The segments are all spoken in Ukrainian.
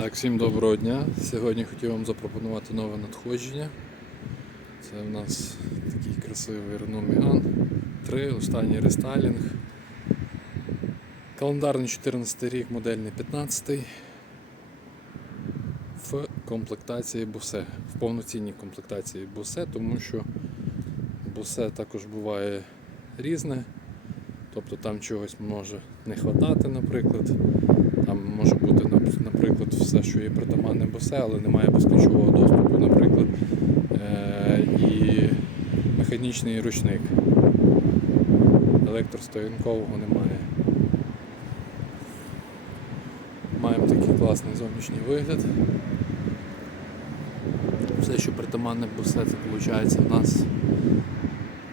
Так, всім доброго дня. Сьогодні хотів вам запропонувати нове надходження. Це в нас такий красивий Renault Megane 3, останній рестайлінг. Календарний 14 рік, модельний 15 в комплектації Bose, в повноцінній комплектації Bose, тому що Bose також буває різне. Тобто там чогось може не хватати, наприклад. Там може бути, наприклад, все, що є притаманне босе, але немає безключового доступу, наприклад, е- і механічний ручник. Електростоянкового немає. Маємо такий класний зовнішній вигляд. Все, що притаманне босе, це виходить у нас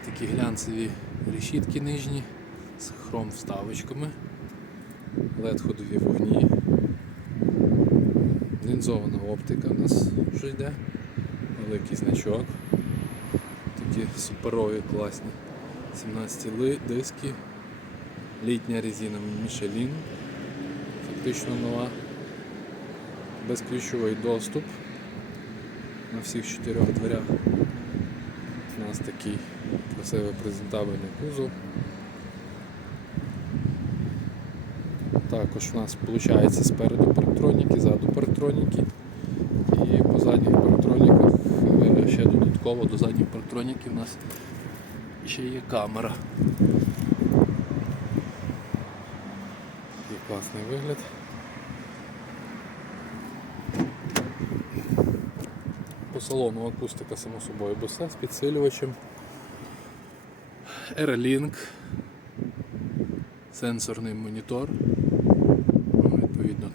такі глянцеві решітки нижні з хром вставочками. LED ходові вогні. Лінзована оптика у нас вже йде. Великий значок. Такі суперові класні 17 ли- диски. Літня резина Michelin. Фактично нова. Безключовий доступ на всіх чотирьох дверях. У нас такий красивий презентабельний кузов. Також у нас виходить спереду парктроніки, ззаду парктроніки. І по задніх парктроніках е, ще додатково до задніх парктроніків у нас ще є камера. Такий класний вигляд. По салону акустика само собою босе з підсилювачем. Airlink, сенсорний монітор.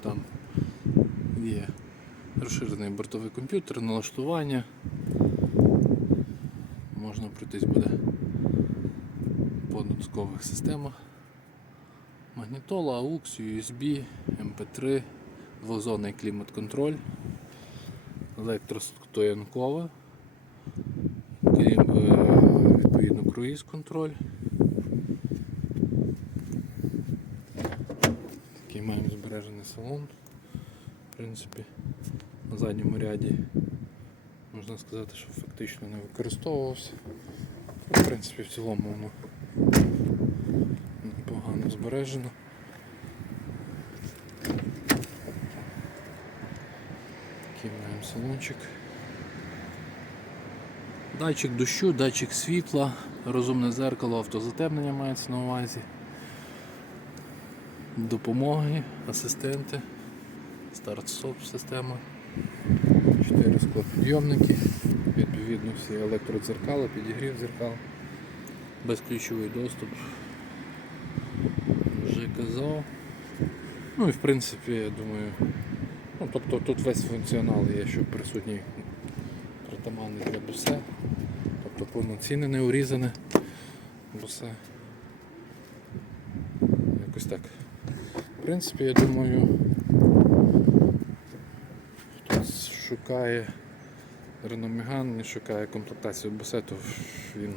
Там є розширений бортовий комп'ютер, налаштування. Можна пройтись буде по додаткових системах. Магнітола, AUX, USB, MP3, двозонний клімат-контроль, електростоянкове, крім е, відповідно Такий маємо збережений салон. В принципі, на задньому ряді можна сказати, що фактично не використовувався. В принципі, в цілому воно непогано збережено. Такий маємо салончик. Датчик дощу, датчик світла, розумне зеркало, автозатемнення мається на увазі допомоги, асистенти, старт-стоп система, 4 склопідйомники, відповідно всі електродзеркала, підігрів дзеркал, безключовий доступ. Вже казав. Ну і в принципі, я думаю, ну, тобто тут весь функціонал є, що присутній притаманний для бусе. Тобто повноцінне, не урізане бусе. Якось так. В принципі, я думаю, хто шукає Megane, не шукає комплектацію то він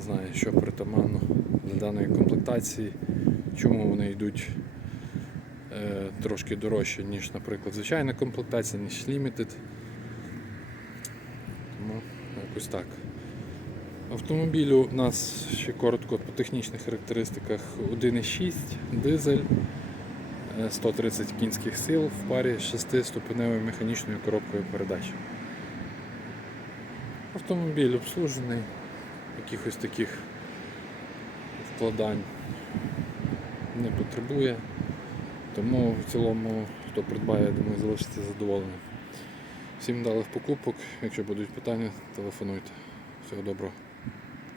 знає, що притаманно для даної комплектації, чому вони йдуть е, трошки дорожче, ніж, наприклад, звичайна комплектація, ніж Limited. Тому якось так. Автомобілю у нас ще коротко по технічних характеристиках 1,6 дизель, е, 130 кінських сил в парі з 6-ступеневою механічною коробкою передач. Автомобіль обслужений, якихось таких вкладань не потребує. Тому в цілому, хто придбає, я думаю, залишиться задоволеним. Всім далих покупок. Якщо будуть питання, телефонуйте. Всього доброго.